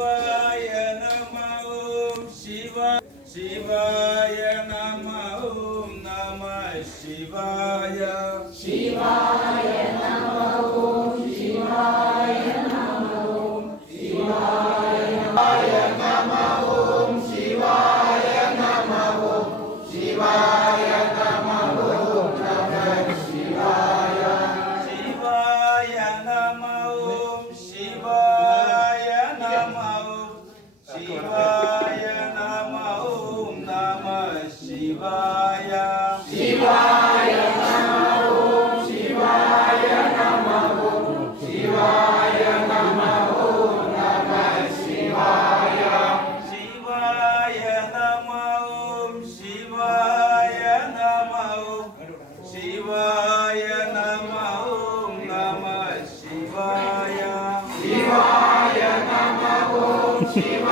ಶಿವಾಯ ನಮಃ ಓಂ ಶಿವಾಯ ನಮಃ ಓಂ ನಮಃ ಶಿವಾಯ ಶಿವಾಯ ನಮಃ ಓಂ ಶಿವಾಯ ನಮಃ ಓಂ ಶಿವಾಯ ನಮಃ ಓಂ ಶಿವಾಯ ನಮಃ ಓಂ ಶಿವಾಯ ನಮಃ ಓಂ ನಮಃ ಶಿವಾಯ ಶಿವಾಯ ನಮಃ ಓಂ ಶಿವಾಯ ನಮಃ ಓಂ ಶಿವಾಯ ನಮಃ ಓಂ ನಮಃ ಶಿವಾಯ ಶಿವಾಯ ನಮಃ ಓಂ ಶಿವಾಯ ನಮಃ ಓಂ ಶಿವಾಯ ನಮಃ ಓಂ ನಮಃ ಶಿವಾಯ ಶಿವಾಯ ನಮಃ ಓಂ ಶಿವಾಯ ನಮಃ ಓಂ ಶಿವಾಯ ನಮಃ ಓಂ ನಮಃ ಶಿವಾಯ ಶಿವಾಯ ನಮಃ ಓಂ ಶಿವಾಯ